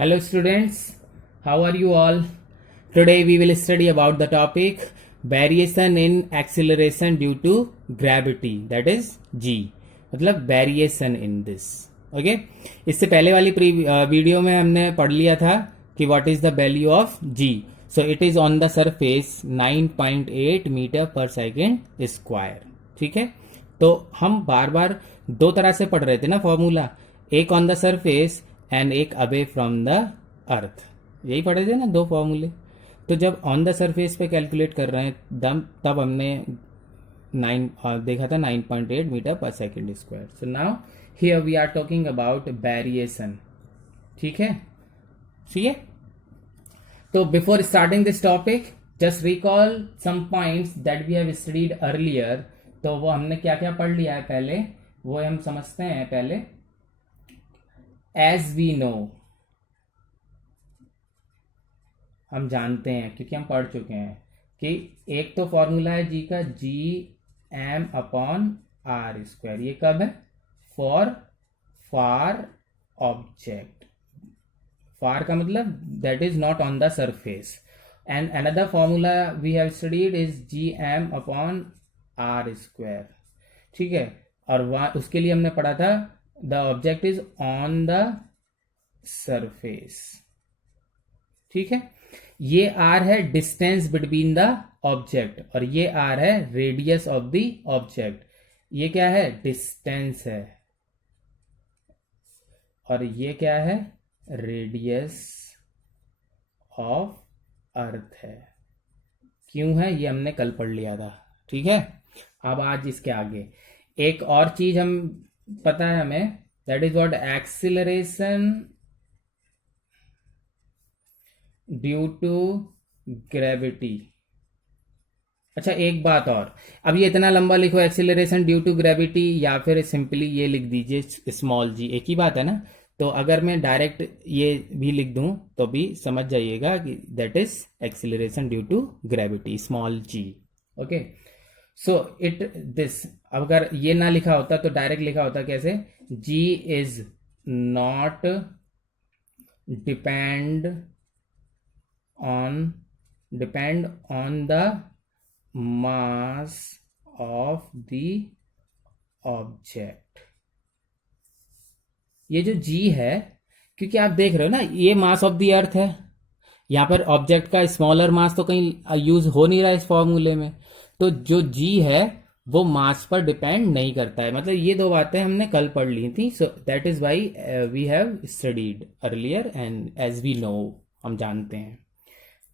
Hello students, how are you all? Today we will study about the topic variation in acceleration due to gravity, that is G. मतलब variation in this. Okay? इससे पहले वाली video में हमने पढ़ लिया था कि what is the value of G. So it is on the surface 9.8 metre per second square. ठीक है, तो हम बार बार दो तरह से पढ़ रहे थे ना फॉर्मूला, एक ऑन द सरफेस एंड एक अवे फ्रॉम द अर्थ. यही पढ़े थे ना दो फॉर्मूले. तो जब ऑन द सरफेस पे कैलकुलेट कर रहे हैं तब हमने देखा था 9.8 metre per second square. So now here we are talking about variation. ठीक है, ठीक है. तो before starting this topic just recall some points that we have studied earlier. तो वो हमने क्या क्या पढ़ लिया है पहले, वो हम समझते हैं पहले. एज वी नो, हम जानते हैं क्योंकि हम पढ़ चुके हैं कि एक तो फॉर्मूला है जी का, G M upon R square. ये कब है? For far object. फार का मतलब that is not on the surface. And another formula we have studied is G M upon R square. ठीक है, और वहां उसके लिए हमने पढ़ा था the object is on the surface. ठीक है, ये आर है डिस्टेंस बिटवीन द ऑब्जेक्ट और ये आर है रेडियस ऑफ द ऑब्जेक्ट. ये क्या है? डिस्टेंस है. और ये क्या है? रेडियस ऑफ अर्थ है. क्यों है? ये हमने कल पढ़ लिया था. ठीक है, अब आज इसके आगे एक और चीज हम पता है हमें, that is what acceleration due to gravity. अच्छा, एक बात और, अब ये इतना लंबा लिखो एक्सीलरेशन ड्यू टू ग्रेविटी या फिर सिंपली ये लिख दीजिए स्मॉल जी, एक ही बात है ना. तो अगर मैं डायरेक्ट ये भी लिख दूं तो भी समझ जाइएगा कि that is acceleration due to gravity, small g. Okay, so it this, अगर ये ना लिखा होता तो डायरेक्ट लिखा होता कैसे? G is not depend on the mass of the object. ये जो जी है, क्योंकि आप देख रहे हो ना ये मास ऑफ द अर्थ है, यहां पर ऑब्जेक्ट का स्मॉलर मास तो कहीं यूज हो नहीं रहा है इस फॉर्मूले में. तो जो जी है वो मास पर डिपेंड नहीं करता है. मतलब ये दो बातें हमने कल पढ़ ली थी. So that is why we have studied earlier and as we know, हम जानते हैं.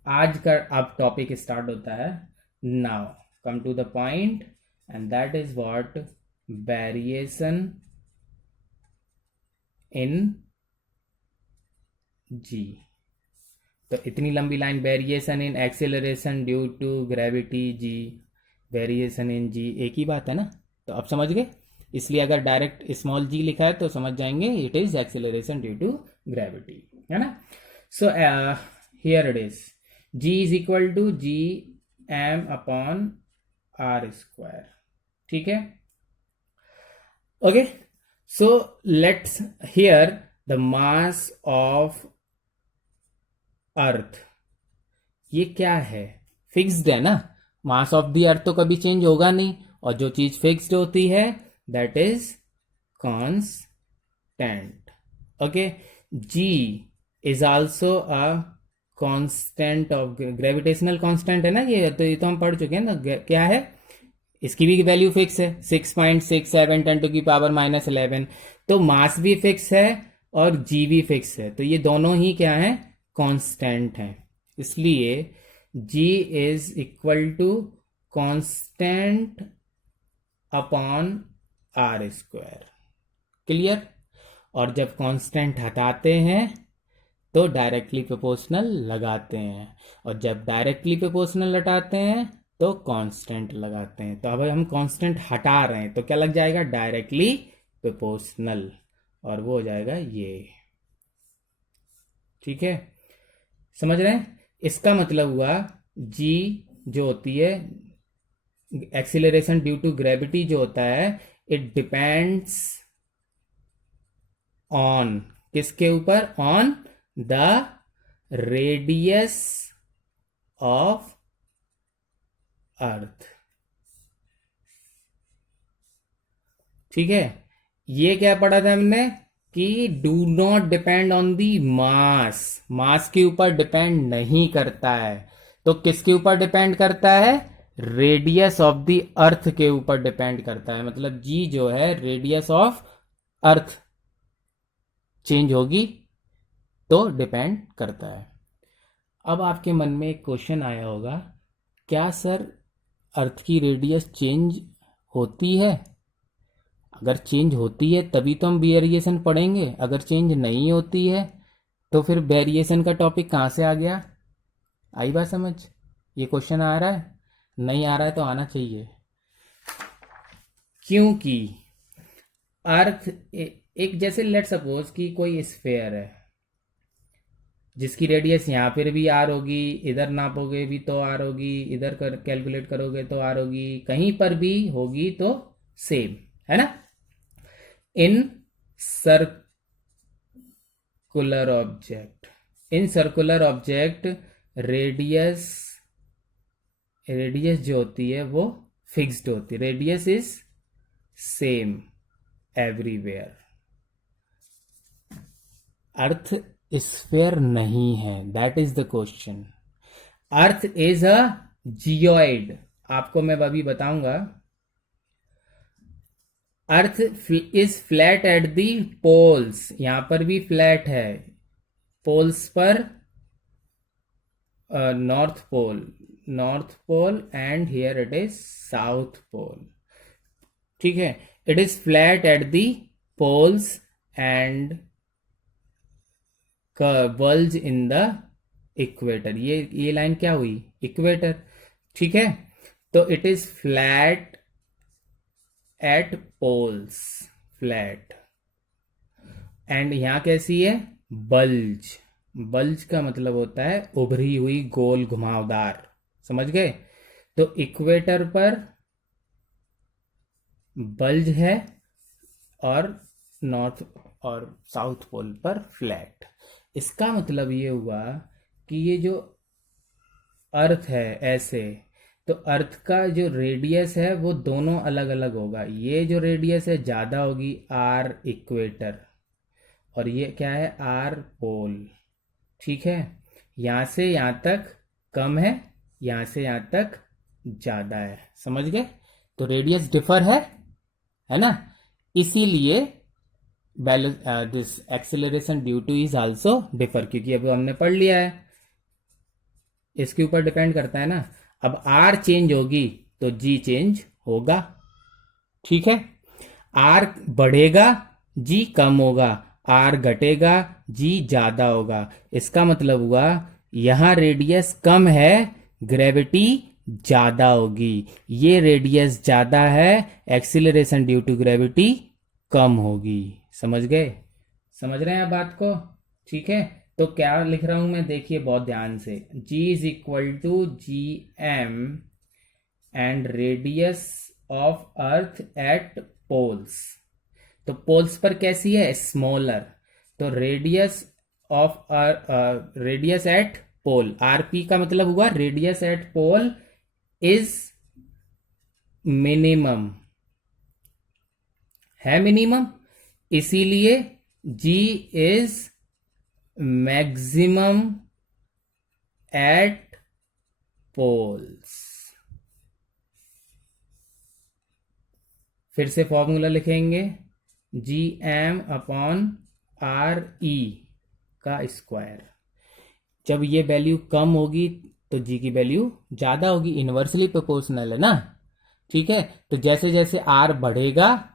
आज का अब टॉपिक स्टार्ट होता है. Now come to the point and that is what variation in G. तो इतनी लंबी line, variation in acceleration due to gravity G, variation in G, एक ही बात है ना. तो अब समझ गए. इसलिए अगर डायरेक्ट स्मॉल जी लिखा है तो समझ जाएंगे it is acceleration due to gravity, है ना. So here it is g is equal to G M upon R square. ठीक है, okay. So let's hear the mass of earth. ये क्या है? फिक्स्ड है ना. मास ऑफ द अर्थ तो कभी चेंज होगा नहीं, और जो चीज फिक्स्ड होती है that is constant. Okay, G is also a constant of gravitational constant है ना. ये तो हम पढ़ चुके हैं ना. क्या है? इसकी भी वैल्यू फिक्स है 6.67 10 टू की पावर -11. तो मास भी फिक्स है और जी भी फिक्स है. तो ये दोनों ही क्या है? कांस्टेंट है. इसलिए g is equal to constant upon R square. Clear. और जब कांस्टेंट हटाते हैं तो डायरेक्टली प्रोपोर्शनल लगाते हैं, और जब डायरेक्टली प्रोपोर्शनल हटाते हैं तो कांस्टेंट लगाते हैं. तो अब हम कांस्टेंट हटा रहे हैं तो क्या लग जाएगा? डायरेक्टली प्रोपोर्शनल, और वो हो जाएगा ये. ठीक है, समझ रहे हैं. इसका मतलब हुआ जी जो होती है एक्सीलरेशन ड्यू टू ग्रेविटी जो होता है, इट डिपेंड्स ऑन किसके ऊपर? On the radius of earth. ठीक है, ये क्या पढ़ा था हमने कि do not depend on the mass, mass के ऊपर डिपेंड नहीं करता है, तो किसके ऊपर डिपेंड करता है? रेडियस ऑफ द अर्थ के ऊपर डिपेंड करता है। मतलब जी जो है रेडियस ऑफ अर्थ चेंज होगी तो डिपेंड करता है। अब आपके मन में एक क्वेश्चन आया होगा, क्या सर अर्थ की रेडियस चेंज होती है? अगर चेंज होती है तभी तो हम वेरिएशन पढ़ेंगे, अगर चेंज नहीं होती है तो फिर वेरिएशन का टॉपिक कहाँ से आ गया? आई बात समझ? ये क्वेश्चन आ रहा है? नहीं आ रहा है तो आना चाहिए, क्योंकि अर्थ एक जैसे लेट सपोज कि कोई स्फेयर है जिसकी रेडियस यहाँ पर भी आर होगी, इधर नापोगे भी तो आर होगी, इधर कैलकुलेट करोगे तो आर होगी, कहीं पर भी होगी तो सेम है ना। इन सर्कुलर ऑब्जेक्ट रेडियस जो होती है वो फिक्स्ड होती है, radius is same everywhere. Earth sphere नहीं है, that is the question. Earth is a geoid, आपको मैं अभी बताऊंगा। Earth is flat at the poles, यहां पर भी फ्लैट है, पोल्स पर north pole and here it is south pole. ठीक है, it is flat at the poles and curves in the equator. ये लाइन क्या हुई? इक्वेटर। ठीक है, तो it is flat eight poles, flat. And यहां कैसी है? बल्ज का मतलब होता है उभरी हुई, गोल, घुमावदार, समझ गए? तो इक्वेटर पर बल्ज है और नॉर्थ और साउथ पोल पर फ्लैट। इसका मतलब ये हुआ कि ये जो अर्थ है ऐसे, तो अर्थ का जो रेडियस है वो दोनों अलग अलग होगा। ये जो रेडियस है ज़्यादा होगी आर इक्वेटर, और ये क्या है? आर पोल। ठीक है, यहाँ से यहाँ तक कम है, यहाँ से यहाँ तक ज़्यादा है, समझ गए? तो रेडियस डिफर है ना। इसीलिए this acceleration due two is also differ, क्योंकि अभी हमने पढ़ लिया है इसके ऊपर डिपेंड करता है ना। अब आर चेंज होगी तो जी चेंज होगा। ठीक है, आर बढ़ेगा जी कम होगा, आर घटेगा जी ज्यादा होगा। इसका मतलब हुआ यहां रेडियस कम है, ग्रेविटी ज्यादा होगी। ये रेडियस ज्यादा है, एक्सीलरेशन ड्यू टू ग्रेविटी कम होगी। समझ गए? समझ रहे हैं आप बात को? ठीक है, तो क्या लिख रहा हूं मैं, देखिए बहुत ध्यान से। G is equal to G M and radius of earth at poles. तो पोल्स पर कैसी है? स्मॉलर। तो radius of radius at pole, RP का मतलब हुआ radius at pole is minimum, है मिनिमम, इसीलिए G is maximum at poles. फिर से फॉर्मूला लिखेंगे, G M upon R E का स्क्वायर। जब ये वैल्यू कम होगी तो जी की वैल्यू ज्यादा होगी, इनवर्सली प्रोपोर्शनल है ना। ठीक है, तो जैसे जैसे आर बढ़ेगा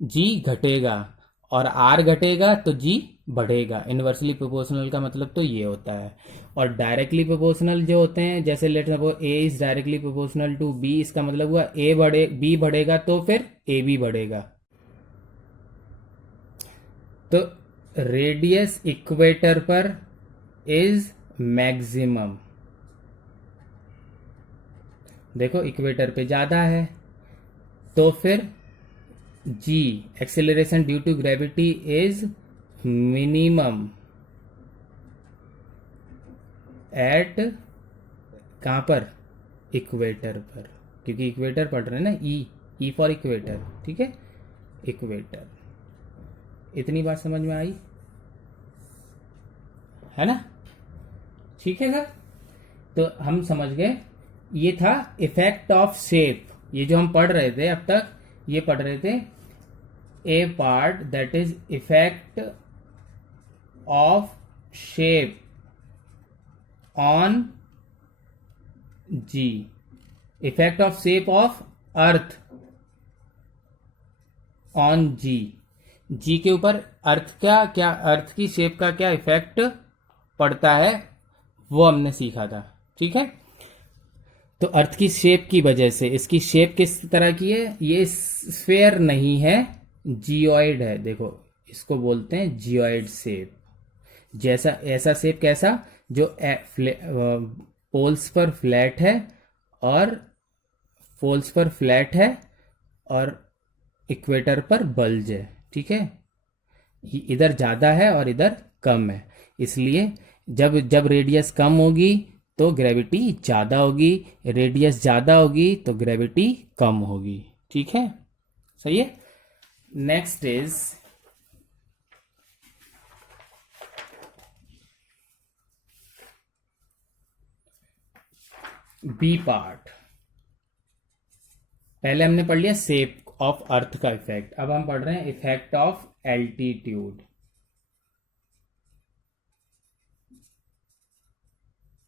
जी घटेगा, और आर घटेगा तो जी बढ़ेगा। इनवर्सली प्रोपोर्शनल का मतलब तो ये होता है। और डायरेक्टली प्रोपोर्शनल जो होते हैं, जैसे let suppose A is directly proportional to B, इसका मतलब हुआ बी बढ़ेगा तो फिर ए भी बढ़ेगा। तो रेडियस इक्वेटर पर इज मैक्सिमम, देखो इक्वेटर पे ज्यादा है, तो फिर G acceleration due to gravity is minimum at कहाँ पर, इक्वेटर पर, क्योंकि इक्वेटर पढ़ रहे हैं ना, ई फॉर इक्वेटर, ठीक है, इक्वेटर। इतनी बात समझ में आई है ना, ठीक है सर। तो हम समझ गए, ये था इफेक्ट ऑफ शेप। ये जो हम पढ़ रहे थे अब तक, ये पढ़ रहे थे a part that is effect of shape on G, effect of shape of earth on G के ऊपर अर्थ क्या क्या, अर्थ की शेप का क्या इफेक्ट पड़ता है, वो हमने सीखा था, ठीक है। तो अर्थ की शेप की वजह से, इसकी शेप किस तरह की है, ये स्फेयर नहीं है, जियोइड है। देखो इसको बोलते हैं जियोइड शेप। जैसा ऐसा शेप कैसा, जो पोल्स पर फ्लैट है और पोल्स पर फ्लैट है और इक्वेटर पर बल्ज है, ठीक है। इधर ज़्यादा है और इधर कम है, इसलिए जब जब रेडियस कम होगी तो ग्रेविटी ज़्यादा होगी, रेडियस ज़्यादा होगी तो ग्रेविटी कम होगी, ठीक है, सही है। Next is B part. पहले हमने पढ़ लिया शेप ऑफ अर्थ का इफेक्ट, अब हम पढ़ रहे हैं इफेक्ट ऑफ एल्टीट्यूड।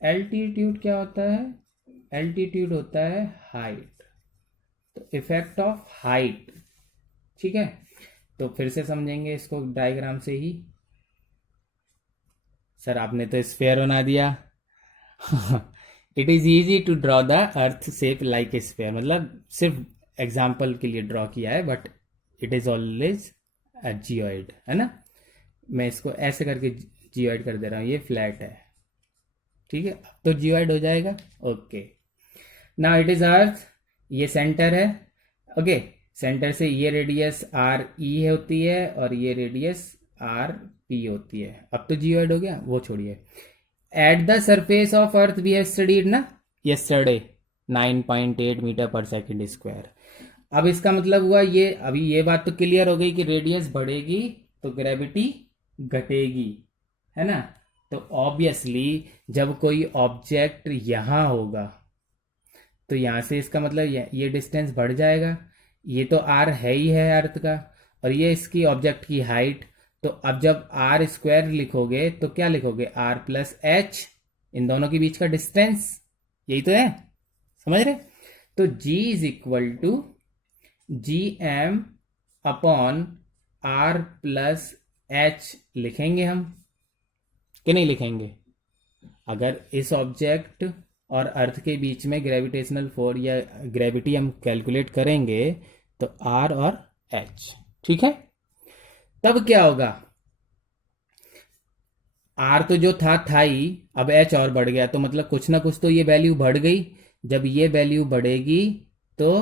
एल्टीट्यूड क्या होता है, एल्टीट्यूड होता है हाइट, तो इफेक्ट ऑफ हाइट, ठीक है। तो फिर से समझेंगे इसको डायग्राम से ही। सर आपने तो स्फेयर बना दिया। It is easy to draw the earth shape like a sphere, मतलब सिर्फ एग्जाम्पल के लिए ड्रॉ किया है, but it is always a geoid, है ना। मैं इसको ऐसे करके जियोइड कर दे रहा हूँ, ये फ्लैट है, ठीक है, अब तो जियोइड हो जाएगा। Okay, now it is earth, ये सेंटर है, ओके, सेंटर से ये रेडियस आर ई होती है और ये रेडियस आर पी होती है। अब तो जियोइड हो गया, वो छोड़िए। At the surface of earth we have studied ना yesterday 9.8 metre per second square. अब इसका मतलब हुआ ये, अभी ये बात तो क्लियर हो गई कि रेडियस बढ़ेगी तो ग्रेविटी घटेगी, है ना। तो ऑब्वियसली जब कोई ऑब्जेक्ट यहां होगा तो यहां से इसका मतलब ये डिस्टेंस बढ़ जाएगा। ये तो आर है ही है अर्थ का, और ये इसकी ऑब्जेक्ट की हाइट। तो अब जब आर स्क्वायर लिखोगे तो क्या लिखोगे, आर प्लस एच, इन दोनों के बीच का डिस्टेंस, यही तो है, समझ रहे। तो G is equal to G M upon R plus H लिखेंगे हम, कि नहीं लिखेंगे। अगर इस ऑब्जेक्ट और अर्थ के बीच में ग्रेविटेशनल फोर्स या ग्रेविटी हम कैलकुलेट करेंगे तो आर और एच, ठीक है। तब क्या होगा, आर तो जो था ही, अब एच और बढ़ गया, तो मतलब कुछ ना कुछ तो ये वैल्यू बढ़ गई। जब ये वैल्यू बढ़ेगी तो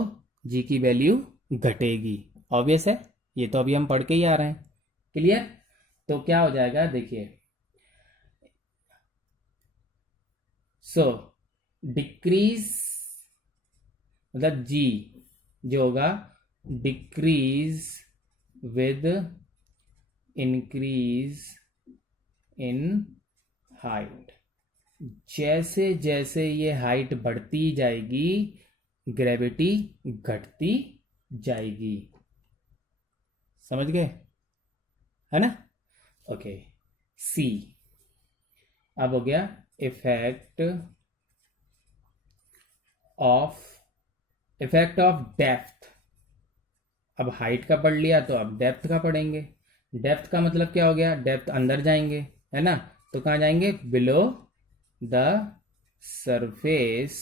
जी की वैल्यू घटेगी, ऑब्वियस है, ये तो अभी हम पढ़ के ही आ रहे हैं, क्लियर। तो क्या हो जाएगा देखिए, सो डिक्रीज, मतलब जी जो होगा decrease with increase in height. जैसे जैसे ये हाइट बढ़ती जाएगी ग्रेविटी घटती जाएगी, समझ गए, है ना। ओके, सी अब हो गया इफेक्ट ऑफ डेप्थ। अब हाइट का पढ़ लिया तो अब डेप्थ का पढ़ेंगे। डेप्थ का मतलब क्या हो गया, डेप्थ अंदर जाएंगे, है ना। तो कहाँ जाएंगे, बिलो द सरफेस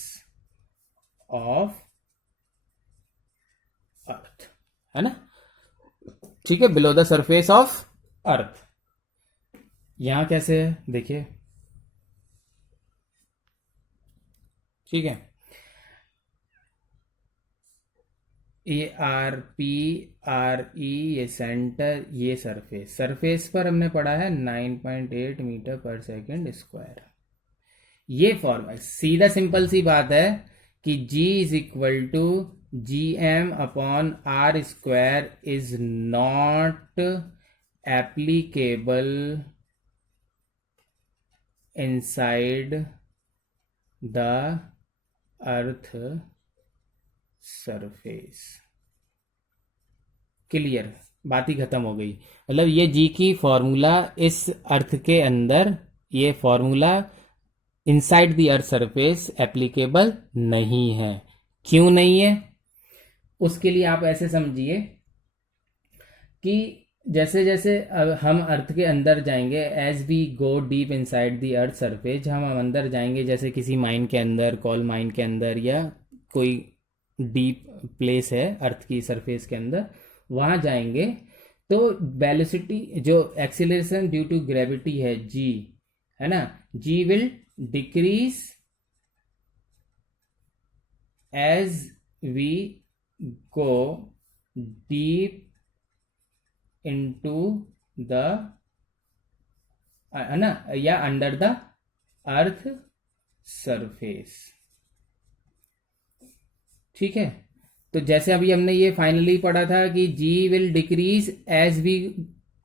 ऑफ अर्थ, है ना, ठीक है, बिलो द सरफेस ऑफ अर्थ। यहां कैसे है देखिए, ठीक है, A R P R E, ये सेंटर, ये सरफेस, सरफेस पर हमने पढ़ा है 9.8 मीटर पर सेकेंड स्क्वायर। ये फॉर्मूला सीधा सिंपल सी बात है कि G is equal to GM upon R square is not applicable inside the earth surface. Clear, बात ही खत्म हो गई। मतलब ये जी की फॉर्मूला इस अर्थ के अंदर, ये formula inside the earth surface applicable नहीं है। क्यों नहीं है? उसके लिए आप ऐसे समझिए कि जैसे जैसे हम अर्थ के अंदर जाएंगे, as we go deep inside the earth surface, हम अंदर जाएंगे जैसे किसी माइन के अंदर, कोल माइन के अंदर, या कोई डीप प्लेस है अर्थ की सरफेस के अंदर, वहां जाएंगे तो वेलोसिटी जो एक्सीलरेशन ड्यू टू ग्रेविटी है जी, है ना, G will decrease as we go deep into the, है ना, या अंडर द अर्थ सरफेस। ठीक है, तो जैसे अभी हमने ये फाइनली पढ़ा था कि G will decrease as we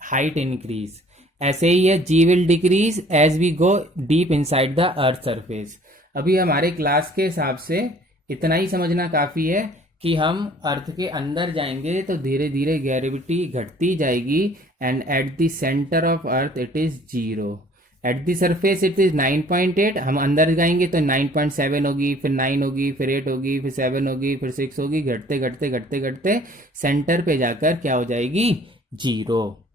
height increase, ऐसे ही है G will decrease as we go deep inside the earth surface. अभी हमारे क्लास के हिसाब से इतना ही समझना काफी है कि हम अर्थ के अंदर जाएंगे तो धीरे धीरे ग्रेविटी घटती जाएगी, and at the centre of earth it is 0, eight the surface it is 9.8। हम अंदर जाएंगे तो 9.7 होगी, फिर 9 होगी, फिर 8 होगी, फिर 7 होगी, फिर 6 होगी, घटते घटते घटते घटते सेंटर पे जाकर क्या हो जाएगी? 0।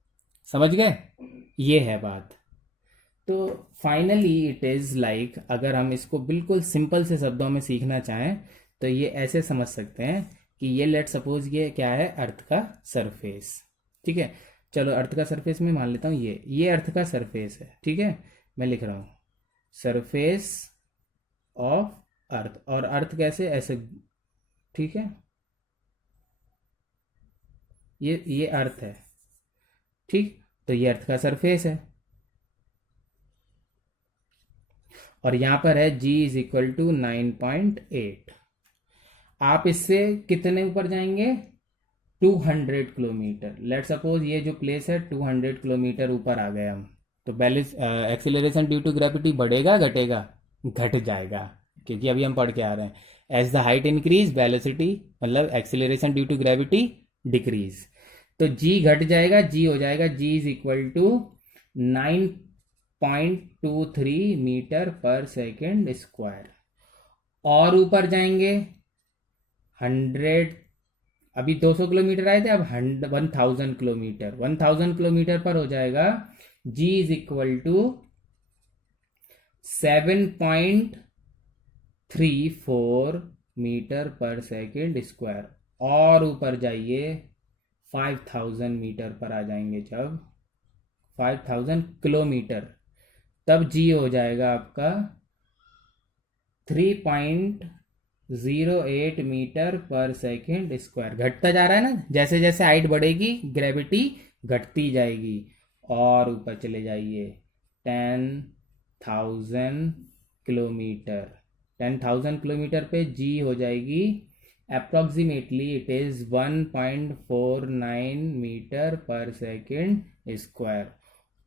समझ गए? ये है बात। तो फाइनली इट इज लाइक, अगर हम इसको बिल्कुल सिंपल से शब्दों में सीखना चाहें तो ये ऐसे समझ सकते हैं कि ये लेट सपोज ये क्या है? अर्थ का सरफेस। ठीक है, चलो अर्थ का सरफेस में मान लेता हूँ ये अर्थ का सरफेस है। ठीक है, मैं लिख रहा हूँ सरफेस ऑफ अर्थ, और अर्थ कैसे? ऐसे। ठीक है, ये अर्थ है। ठीक, तो ये अर्थ का सरफेस है, और यहां पर है G इज इक्वल टू 9.8। आप इससे कितने ऊपर जाएंगे? 200 किलोमीटर। लेट सपोज ये जो प्लेस है 200 किलोमीटर ऊपर आ गए हम, तो balance acceleration due to gravity बढ़ेगा घटेगा? घट जाएगा, क्योंकि अभी हम पढ़ के आ रहे हैं as the height increase velocity, मतलब acceleration due to gravity decrease. तो जी घट जाएगा, जी हो जाएगा G is equal to 9.23 metre per second square. और ऊपर जाएंगे 100, अभी 200 किलोमीटर आए थे, अब 1000 किलोमीटर, 1000 किलोमीटर पर हो जाएगा G is equal to 7.34 metre per second square. और ऊपर जाइए 5000 मीटर पर आ जाएंगे, जब 5000 किलोमीटर, तब G हो जाएगा आपका 3.08 मीटर पर सेकेंड स्क्वायर। घटता जा रहा है ना, जैसे जैसे हाइट बढ़ेगी ग्रेविटी घटती जाएगी। और ऊपर चले जाइए 10,000 किलोमीटर, 10,000 किलोमीटर पे G हो जाएगी approximately it is 1.49 metre per second square.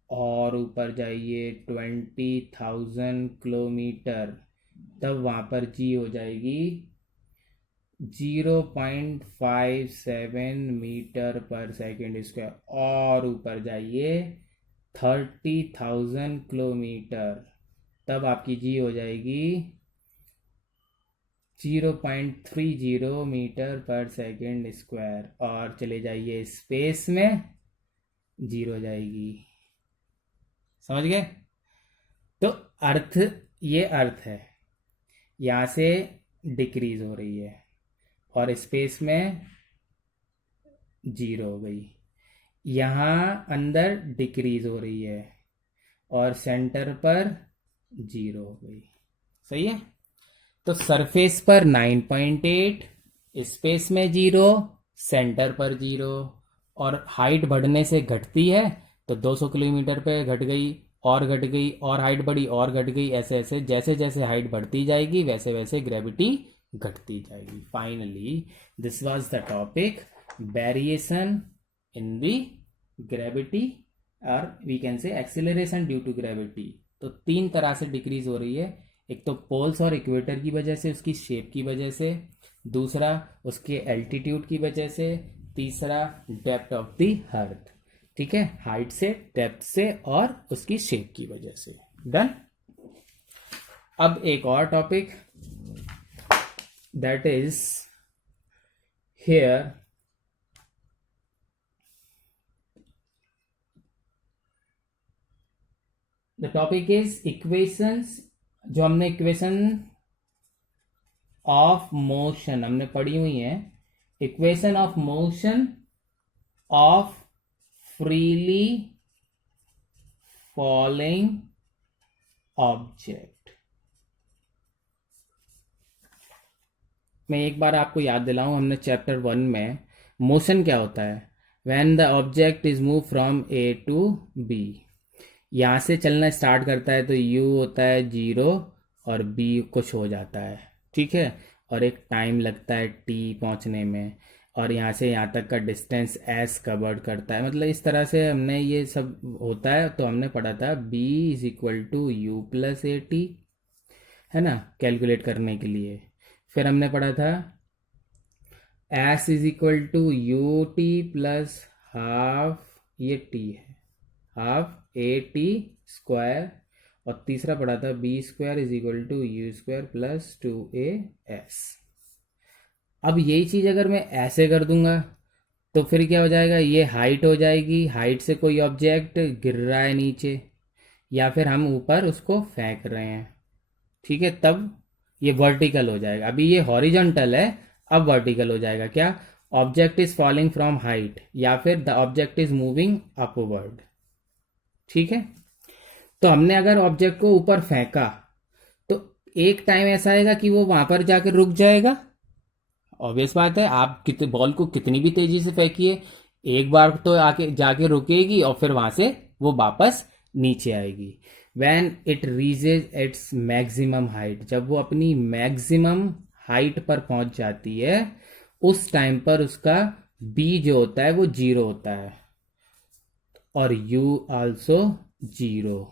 और ऊपर जाइए 20,000 किलोमीटर, तब वहां पर G हो जाएगी 0.57 मीटर पर सेकेंड स्क्वायर। और ऊपर जाइए 30,000 किलोमीटर, तब आपकी G हो जाएगी 0.30 मीटर पर सेकेंड स्क्वायर। और चले जाइए स्पेस में, 0 हो जाएगी। समझ गए? तो अर्थ, ये अर्थ है, यहां से डिक्रीज हो रही है, और स्पेस में 0 हो गई। यहां अंदर डिक्रीज हो रही है, और सेंटर पर 0 हो गई। सही है? तो सरफेस पर 9.8, स्पेस में 0, सेंटर पर 0। और हाइट बढ़ने से घटती है, तो 200 किलोमीटर पे घट गई, और घट गई, और हाइट बढ़ी और घट गई, ऐसे ऐसे जैसे जैसे हाइट बढ़ती जाएगी वैसे वैसे ग्रेविटी घटती जाएगी. Finally this was the topic variation in the gravity और we can say acceleration due to gravity. तो तीन तरह से डिक्रीज हो रही है. एक तो पोल्स और इक्वेटर की वजह से, उसकी शेप की वजह से. दूसरा उसके एल्टीट्यूड की वजह से. तीसरा डेप्थ ऑफ द अर्थ. ठीक है, हाइट से, डेप्थ से और उसकी शेप की वजह से. डन. अब एक और topic that is here. The topic is equations. जो हमने इक्वेशन ऑफ मोशन हमने पढ़ी हुई है. Equation of motion of freely falling object. मैं एक बार आपको याद दिलाऊं, हमने चैप्टर 1 में मोशन क्या होता है. When the object is move from A to B. यहाँ से चलना स्टार्ट करता है तो u होता है 0 और b कुछ हो जाता है. ठीक है, और एक टाइम लगता है t पहुँचने में, और यहाँ से यहाँ तक का डिस्टेंस s कवर्ड करता है. मतलब इस तरह से हमने ये सब होता है. तो हमने पढ़ा था b is equal to u plus a t, है ना, कैलकुलेट करने के लिए. फिर हमने पढ़ा था s is equal to u t plus half, ये t है, हाफ ए टी स्क्वायर. और तीसरा पढ़ा था b square is equal to u square plus 2as. अब यही चीज़ अगर मैं ऐसे कर दूंगा तो फिर क्या हो जाएगा, ये हाइट हो जाएगी. हाइट से कोई ऑब्जेक्ट गिर रहा है नीचे, या फिर हम ऊपर उसको फेंक रहे हैं. ठीक है, तब ये वर्टिकल हो जाएगा. अभी ये हॉरिजॉन्टल है, अब वर्टिकल हो जाएगा. क्या, object is falling from height, या फिर the object is moving upward. ठीक है, तो हमने अगर ऑब्जेक्ट को ऊपर फेंका तो एक टाइम ऐसा आएगा कि वो वहां पर जाकर रुक जाएगा. ऑब्वियस बात है, आप बॉल को कितनी भी तेजी से फेंकिए, एक बार तो आके जाके रुकेगी और फिर वहां से वो वापस नीचे आएगी. When it reaches its maximum height, जब वो अपनी मैक्सिमम हाइट पर पहुंच जाती है, उस टाइम पर उसका b जो होता है वो 0 होता है और u आल्सो 0.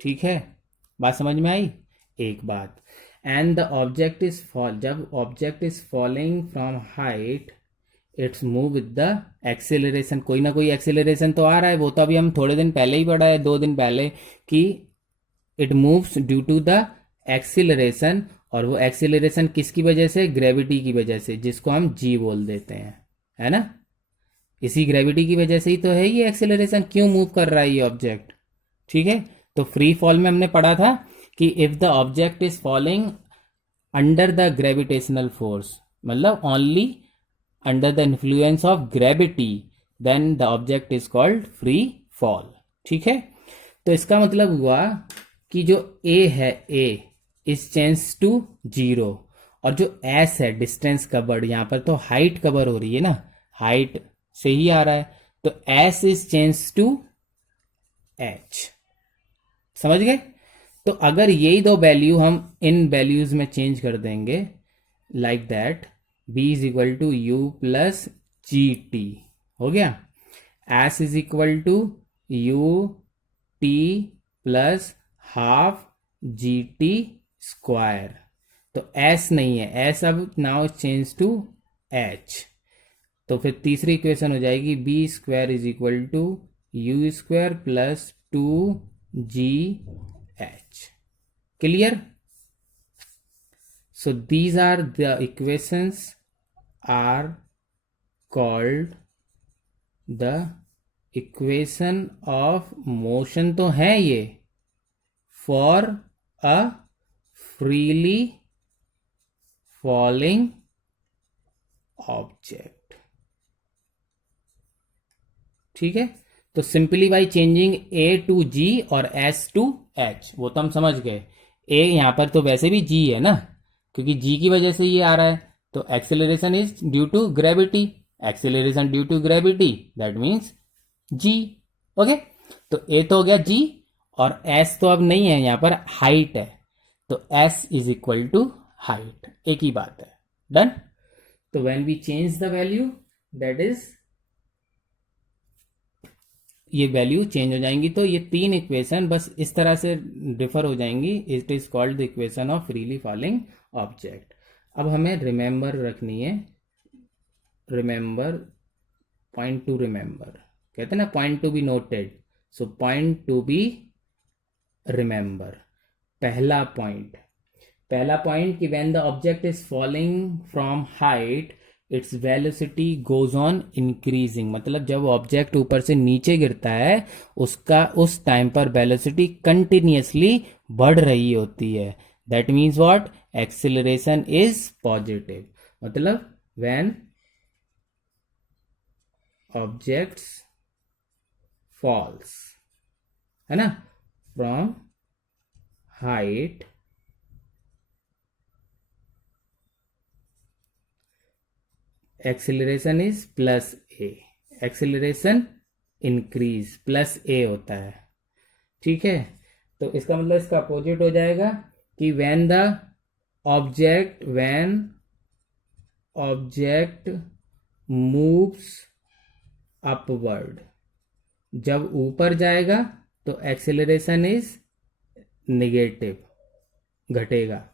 ठीक है, बात समझ में आई. एक बात, and the object is fall, जब object is falling from height it's move with the acceleration. कोई ना कोई एक्सेलरेशन तो आ रहा है. वो तो अभी हम थोड़े दिन पहले ही पढ़ा है, 2 दिन पहले, कि it moves due to the acceleration. और वो एक्सेलरेशन किसकी वजह से, ग्रेविटी की वजह से, जिसको हम g बोल देते हैं, है ना. इसी ग्रेविटी की वजह से ही तो है ये एक्सेलरेशन. क्यों मूव कर रहा है ये ऑब्जेक्ट. ठीक है, तो फ्री फॉल में हमने पढ़ा था कि if the object is falling under the gravitational force, मतलब only under the influence of gravity, then the object is called free fall. ठीक है, तो इसका मतलब हुआ कि जो a है, a इज चेंज टू 0, और जो s है, डिस्टेंस कवर्ड, यहाँ पर तो हाइट कवर हो रही है ना, हाइट से ही आ रहा है, तो s is change to h. समझ गए. तो अगर यही दो वैल्यू हम इन वैल्यूज में चेंज कर देंगे, like that, b is equal to u plus g t हो गया, s is equal to u t plus half g t square. तो s नहीं है, s अब नाउ चेंज टू h. तो फिर तीसरी इक्वेशन हो जाएगी b square is equal to u square plus 2gh. Clear. So these are the equations are called the equation of motion. तो है ये for a freely falling object. ठीक है, तो simply by changing a to g और s to h, वो तो हम समझ गए. a यहां पर तो वैसे भी g है ना, क्योंकि g की वजह से ये आ रहा है. तो acceleration is due to gravity, acceleration due to gravity, that means g. Okay, तो a तो हो गया g और एस तो अब नहीं है, यहाँ पर हाइट है, तो s is equal to height, एक ही बात है। डन। तो when we change the value, that is ये वैल्यू चेंज हो जाएंगी। तो ये तीन इक्वेशन बस इस तरह से डिफर हो जाएंगी। It is called the equation of freely falling object. अब हमें रिमेंबर रखनी है, रिमेंबर, पॉइंट टू रिमेंबर, कहते हैं ना point to be noted, so point to be remember. पहला पॉइंट कि when the object is falling from height its velocity goes on increasing, मतलब जब ऑब्जेक्ट ऊपर से नीचे गिरता है उसका उस टाइम पर वेलोसिटी कंटिन्यूअसली बढ़ रही होती है। That means what, acceleration is positive, मतलब व्हेन ऑब्जेक्ट्स फॉल्स, है ना, from height acceleration is plus A, acceleration increase plus A होता है, ठीक है। तो इसका मतलब इसका अपोजिट हो जाएगा कि व्हेन ऑब्जेक्ट मूव्स अपवर्ड, जब ऊपर जाएगा तो एक्सेलरेशन इज नेगेटिव, घटेगा,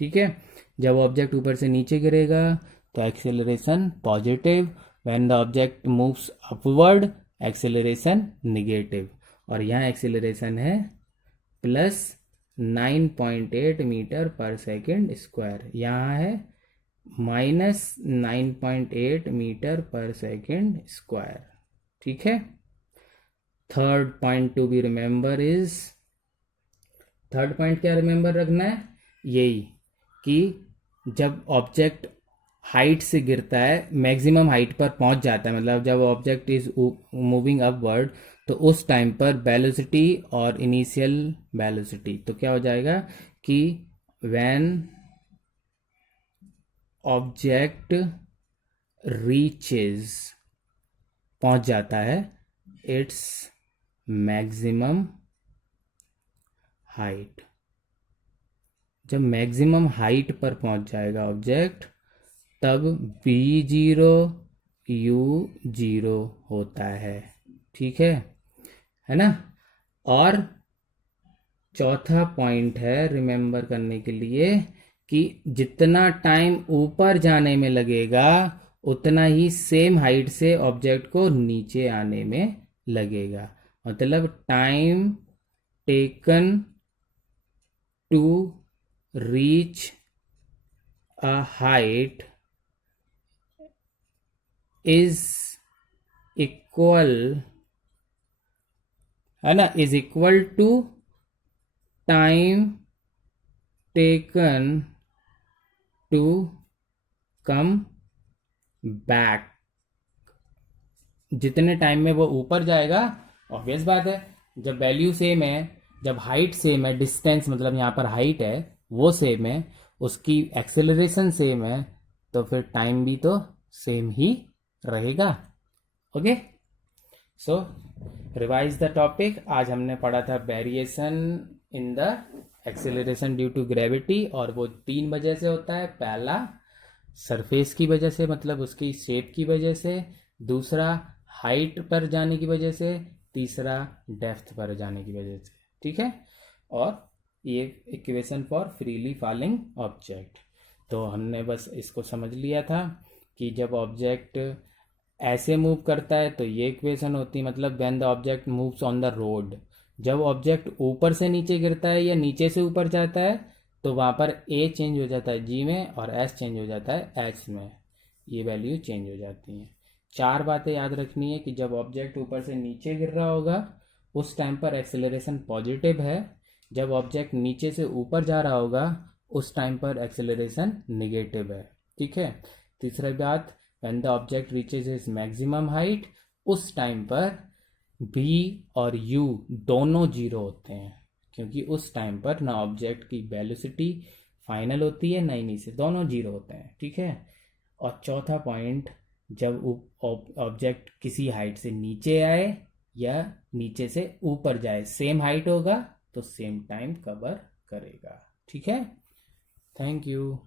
ठीक है। जब ऑब्जेक्ट ऊपर से नीचे गिरेगा तो acceleration positive, when the object moves upward acceleration negative, और यहाँ एक्सेलरेशन है plus 9.8 metre per second square, यहाँ है minus 9.8 metre per second square, ठीक है। Third point to be remember is, third point क्या रिमेंबर रखना है, यही कि जब ऑब्जेक्ट हाइट से गिरता है, मैक्सिमम हाइट पर पहुंच जाता है, मतलब जब ऑब्जेक्ट इज मूविंग अपवर्ड, तो उस टाइम पर वेलोसिटी और इनिशियल वेलोसिटी, तो क्या हो जाएगा कि व्हेन ऑब्जेक्ट रीचेज, पहुंच जाता है इट्स मैक्सिमम हाइट, जब मैक्सिमम हाइट पर पहुंच जाएगा ऑब्जेक्ट तब v0 u0 होता है, ठीक है ना। और चौथा पॉइंट है रिमेंबर करने के लिए कि जितना टाइम ऊपर जाने में लगेगा उतना ही सेम हाइट से ऑब्जेक्ट को नीचे आने में लगेगा, मतलब time taken to reach a height is equal, है ना, is equal to time taken to come back. जितने टाइम में वो ऊपर जाएगा, ऑब्वियस बात है, जब वैल्यू सेम है, जब हाइट सेम है, डिस्टेंस मतलब यहाँ पर हाइट है वो सेम है, उसकी एक्सेलरेशन सेम है, तो फिर टाइम भी तो सेम ही रहेगा। Okay, so revise the topic. आज हमने पढ़ा था variation in the acceleration due to gravity, और वो तीन वजह से होता है। पहला सरफेस की वजह से, मतलब उसकी शेप की वजह से, दूसरा हाइट पर जाने की वजह से, तीसरा डेप्थ पर जाने की वजह से, ठीक है। और ये equation for freely falling object, तो हमने बस इसको समझ लिया था कि जब ऑब्जेक्ट ऐसे मूव करता है तो ये इक्वेशन होती है, मतलब when the object moves on the road, जब ऑब्जेक्ट ऊपर से नीचे गिरता है या नीचे से ऊपर जाता है तो वहाँ पर ए चेंज हो जाता है जी में और एस चेंज हो जाता है एच में, ये वैल्यू चेंज हो जाती हैं। चार बातें याद रखनी है कि जब ऑब्जेक्ट ऊपर से नीचे गिर रहा होगा उस टाइम पर एक्सेलरेशन पॉजिटिव है, जब ऑब्जेक्ट नीचे से ऊपर जा रहा होगा उस टाइम पर एक्सेलरेशन नेगेटिव है, ठीक है। तीसरी बात, when the object reaches is maximum height, उस टाइम पर v और u दोनों जीरो होते हैं, क्योंकि उस टाइम पर ना ऑब्जेक्ट की वेलोसिटी फाइनल होती है ना इनिशियल, दोनों जीरो होते हैं, ठीक है। और चौथा पॉइंट, जब ऑब्जेक्ट किसी हाइट से नीचे आए या नीचे से ऊपर जाए, सेम हाइट होगा तो सेम टाइम कवर करेगा। ठीक है, थैंक यू।